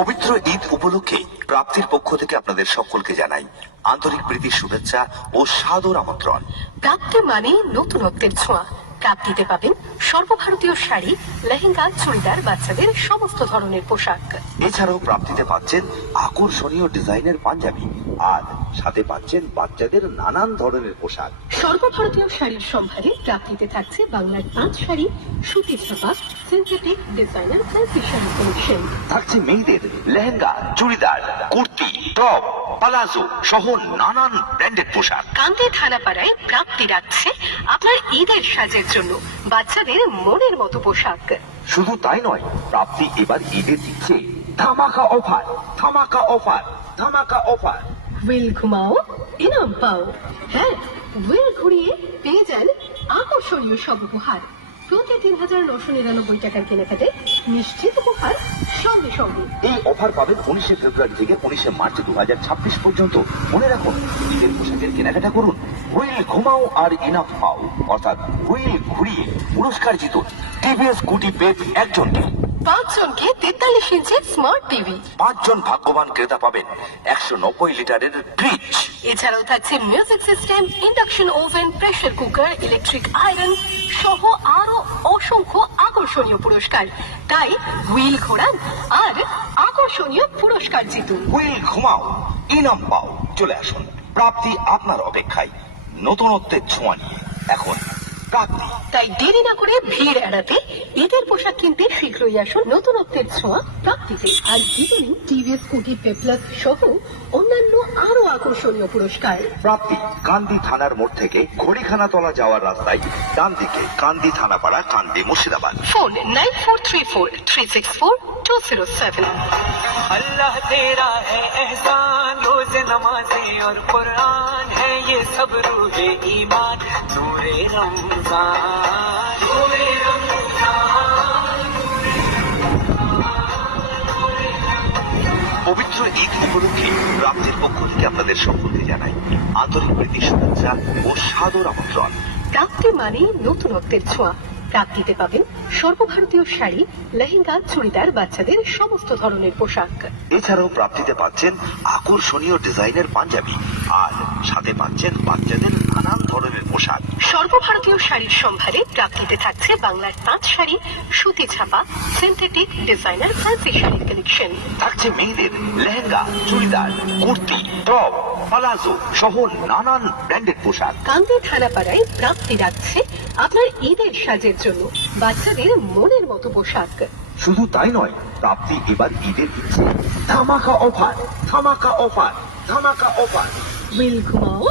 পবিত্র ঈদ উপলক্ষে প্রাপ্তির পক্ষ থেকে আপনাদের সকলকে জানাই আন্তরিক প্রীতির শুভেচ্ছা ও সাদর আমন্ত্রণ। প্রাপ্তি মানে নতুনত্বের ছোঁয়া। প্রাপ্তিতে পাবেন সর্বভারতীয় শাড়ি, লেহেঙ্গা, চুড়িদার, বাচ্চাদের সমস্ত ধরনের পোশাক। এছাড়াও প্রাপ্তিতে পাচ্ছেন আকর্ষণীয় ডিজাইনের পাঞ্জাবি আর সাথে পাচ্ছেন বাচ্চাদের নানান ধরনের পোশাক। সর্বভারতীয় শাড়ির সম্ভারে প্রাপ্তিতে থাকছে বাংলার তাঁত শাড়ি, সুতি ছাপা, synthetic, designer, fancy sari collection. থাকছে মেয়েদের লেহেঙ্গা, চুড়িদার, কুর্তি, টপ, পালাজো সহ নানান ব্র্যান্ডেড পোশাক। কান্দি থানাপাড়ায় প্রাপ্তি রাখছে আপনার ঈদের সাজের জন্য বাচ্চাদের মনের মতো পোশাক। শুধু তাই নয়, প্রাপ্তি এবার ঈদে দিচ্ছে ধামাকা অফার, ধামাকা অফার, ধামাকা অফার। হুইল ঘুমাও, ইনাম পাও। হ্যাঁ, হুইল ঘুরিয়ে পেয়ে যান আকর্ষণীয় সব উপহার। প্রতি ৩,৯৯৯ টাকার কেনাকাটে নিশ্চিত উপহার সঙ্গে সঙ্গে। এই অফার পাবেন 19শে ফেব্রুয়ারি থেকে 19শে মার্চ 2026 পর্যন্ত। মনে রাখুন, ঈদের পোশাকের কেনাকাটা করুন, হুইল ঘুমাও আর ইনাফ পাও, অর্থাৎ হুইল ঘুরিয়ে পুরস্কার জিতুন টিভিএস স্কুটি পেপ একজনকে, 5 জনকে 43 ইঞ্চের স্মার্ট টিভি, 5 জন ভাগ্যবান ক্রেতা পাবেন 190 লিটারের ফ্রিজ। এছাড়াও থাকছে music system, induction oven, pressure cooker, electric iron সহ আরো অসংখ্য আকর্ষণীয় পুরস্কার। তাই হুইল ঘোরান আর আকর্ষণীয় পুরস্কার জিতুন। হুইল ঘুমাও, ইনাম পাও। চলে আসুন, প্রাপ্তি আপনার অপেক্ষায় নতুনত্বের ছোঁয়া নিয়ে। এখন প্রাপ্তি। তাই দেরি না করে ভিড় এড়াতে ঈদের পোশাক কিনতে শীঘ্রই আসুন নতুনত্বের ছোঁয়া প্রাপ্তিতে। আর জিতে নিন টিভিএস স্কুটি পে প্লাস সহ অন্যান্য আরো আকর্ষণীয় পুরস্কার। প্রাপ্তি কান্দি থানার মোড় থেকে ঘড়িখানাতলা যাওয়ার রাস্তায় ডান দিকে, কান্দি থানাপাড়া, কান্দি, মুর্শিদাবাদ। ফোন 9434364207। अल्लाह तेरा है एहसान, रोज नमाज़े और कुरान है ये सब रूहे ईमान, नूरे रमजान, नूरे रमजान। পবিত্র ঈদ উপলক্ষে প্রাপ্তির পক্ষ থেকে আপনাদের সকলকে জানাই আন্তরিক প্রীতির শুভেচ্ছা ও সাদর আমন্ত্রণ। প্রাপ্তি মানে নতুনত্বের ছোঁয়া। প্রাপ্তিতে পাবেন সর্বভারতীয় শাড়ি, লেহেঙ্গা, চুড়িদার, বাচ্চাদের সমস্ত ধরনের পোশাক। এছাড়াও প্রাপ্তিতে পাচ্ছেন আকর্ষণীয় ডিজাইনের পাঞ্জাবি আর সাথে পাচ্ছেন বাচ্চাদের নানান ধরনের পোশাক। সর্বভারতীয় শাড়ির সম্ভারে প্রাপ্তিতে থাকছে বাংলার তাঁত শাড়ি, সুতি ছাপা, synthetic, designer, fancy sari collection. থাকছে মেয়েদের লেহেঙ্গা, চুড়িদার, কুর্তি, টপ, পালাজো সহ নানান ব্র্যান্ডেড পোশাক। কান্দি থানাপাড়ায় প্রাপ্তি রাখছে আপনার ঈদের সাজের জন্য বাচ্চাদের মনের মতো পোশাক। শুধু তাই নয়, প্রাপ্তি এবার ঈদে দিচ্ছে ধামাকা অফার, ধামাকা অফার, ধামাকা অফার। হুইল ঘুমাও,